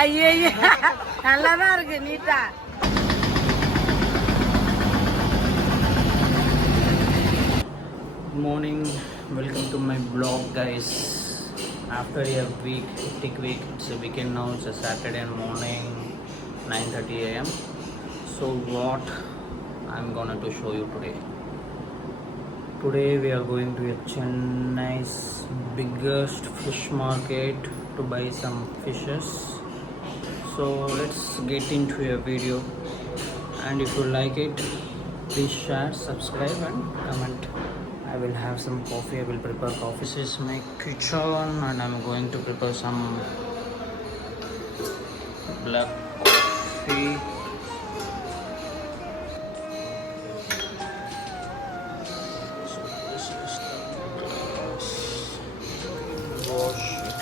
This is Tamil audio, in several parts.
ஐயே நல்லாதான் இருக்கு நீட்டா. Good morning, welcome to my vlog guys. After a week, hectic week, it's a weekend now, it's a Saturday morning, 9:30 a.m. So what I'm gonna to show you today. Today we are going to a Chennai's biggest fish market to buy some fishes. So let's get into a video, and if you like it, please share, subscribe and comment. I will have some coffee. I will prepare coffee. This is my kitchen and I'm going to prepare some black coffee. So this is the glass. Wash it.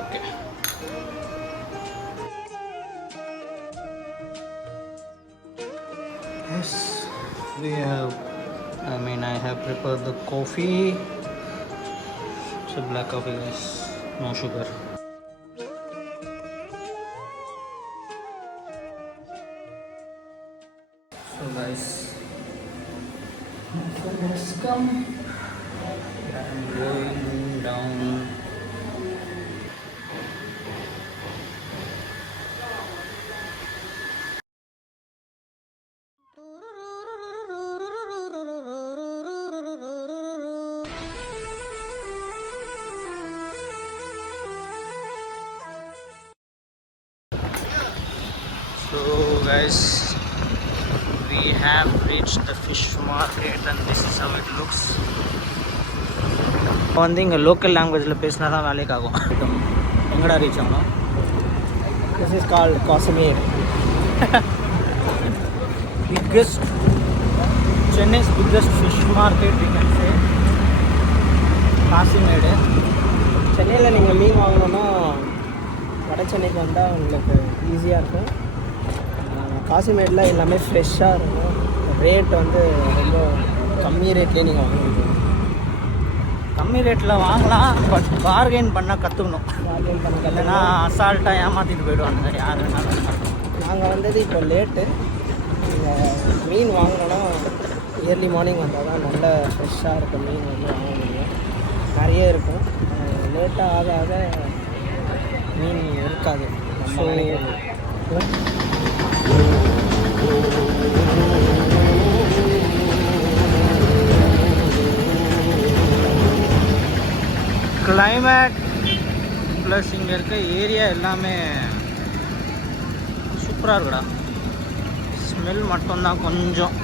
Okay. Yes, we have. I have prepared the coffee. It's a black coffee, guys. No sugar. So, guys, my food has come. I'm going down. So guys, we have reached the fish market and this is how it looks. வந்து இங்கே லோக்கல் லாங்குவேஜில் பேசினா தான் வேலைக்கு ஆகும். எங்கடா ரீச் ஆகணும்? This is called Casimir. Biggest, Chennai's biggest fish market we can say. Kasimedu. சென்னையில் நீங்கள் மீன் வாங்கணுன்னா வட சென்னைக்கு வந்தால் உங்களுக்கு ஈஸியாக இருக்கும். காசிமேடில் எல்லாமே ஃப்ரெஷ்ஷாக இருக்கும். ரேட் வந்து ரொம்ப கம்மி ரேட்லேயே நீங்கள் வாங்க முடியும். கம்மி ரேட்டில் வாங்கலாம், பட் பார்கெயின் பண்ணால் கற்றுக்கணும். பார்கெயின் பண்ண இல்லைன்னா அசால்ட்டாக ஏமாற்றிட்டு போயிடுவாங்க யார் வேணாலும். நாங்கள் வந்தது இப்போ லேட்டு. நீங்கள் மீன் வாங்கணுன்னா இயர்லி மார்னிங் வந்தால் தான் நல்ல ஃப்ரெஷ்ஷாக இருக்க மீன் வந்து வாங்க முடியும். நிறைய இருக்கும். லேட்டாக ஆக ஆக மீன் இருக்காது. ஸோ கிளைமேட் ப்ளஸ் இங்கே இருக்க ஏரியா எல்லாமே சூப்பராக இருக்குடா. ஸ்மெல் மட்டும்தான் கொஞ்சம்.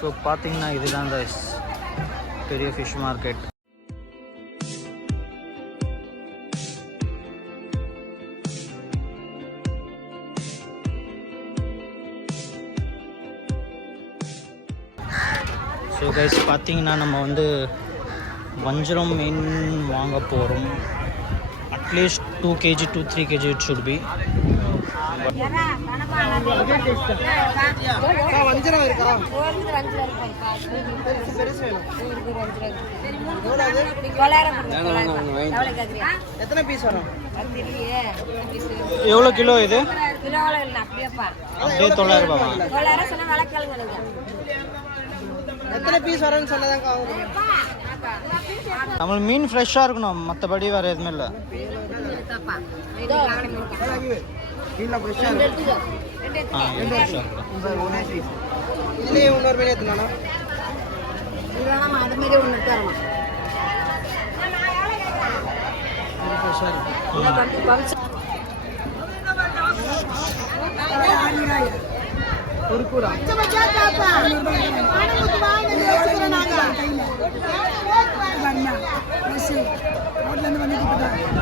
ஸோ பார்த்தீங்கன்னா இதுதான் கைஸ் பெரிய ஃபிஷ் மார்க்கெட். ஸோ கைஸ் பார்த்தீங்கன்னா நம்ம வந்து வஞ்சரம் மீன் வாங்க போகிறோம். At least 2 kg to 3 kg it should be. வஞ்சரம் இருக்கா? எத்தனை பீஸ் வரும்? எவ்வளோ கிலோ இது? அப்படியே 900 ரூபாவா? எத்தனை பீஸ் வரும்னு சொன்னதாங்க. நம்ம மீன் ஃப்ரெஷ்ஷாக இருக்கணும், மற்றபடி வேறு எதுவுமே இல்லை. இதுலேயே இன்னொரு மீன் எடுத்துனா அது மாரி ஒன்று தரணும். ஒரு கூரா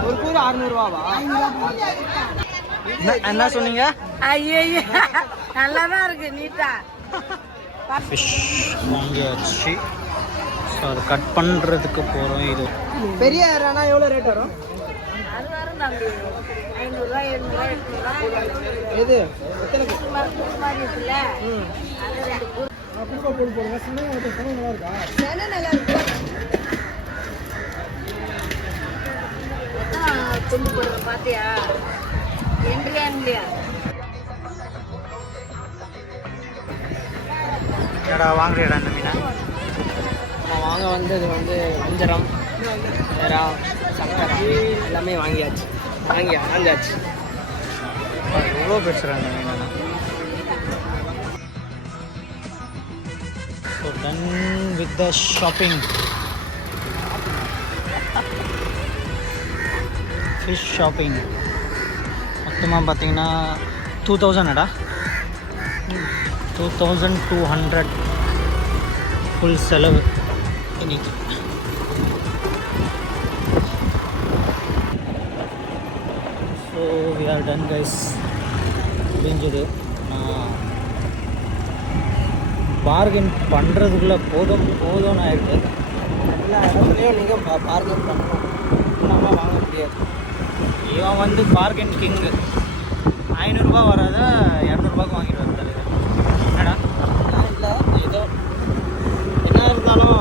ஒரு கூறு 600 ரூபாவா? என்ன சொன்னீங்க? ஐயோ நல்லா தான் இருக்கு நீட்டா. ஃபிஷ் வாங்கியாச்சு. ஸோ அது கட் பண்ணுறதுக்கு போகிறோம். இது பெரிய இறானா எவ்வளோ ரேட் வரும்? அது வரும் தம்பி 500 700 800. எது எத்தனை மாதிரி இருக்குல்ல நல்லா இருக்கு. துண்டு போடுற பாத்தியா என்றியா இல்லையா? ஏடா வாங்குறியடா இந்த மீனை? நம்ம வாங்க வந்தது வஞ்சரம், வேறா, சங்கரா எல்லாமே வாங்கியாச்சு. எவ்வளோ பேசுகிறேன் அந்த மீனை. So done with the shopping. Fish shopping மொத்தமாக பார்த்தீங்கன்னா 2000 2200 ஃபுல் செலவு இன்னைக்கு. So we are done guys. முடிஞ்சது. பார்கென் பண்ணுறதுக்குள்ளே போதும்னு ஆயிடுது. எல்லா இடத்துலையும் நீங்கள் பார்கெயின் பண்ணணும், நம்ம வாங்க முடியாது. இவன் பார்கென் கிங்கு. 500 ரூபா வராத 200 வாங்கிட்டு வந்தாரு. என்னடா இல்லை ஏதோ என்ன இருந்தாலும்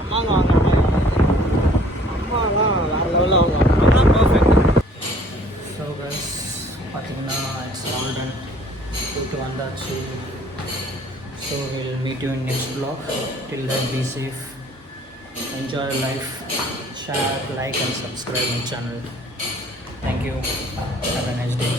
அம்மாங்க வாங்குறாங்க. அம்மாலாம் வேறு லெவலில் வாங்குவாங்க. அதெல்லாம் பர்ஃபெக்ட். ஸோ கைஸ் பார்த்தீங்கன்னா இட்ஸ் ஆல் டன். போயிட்டு வந்தாச்சு. So will meet you in next vlog. Till then be safe, enjoy life, share, like and subscribe my channel. Thank you. Have a nice day.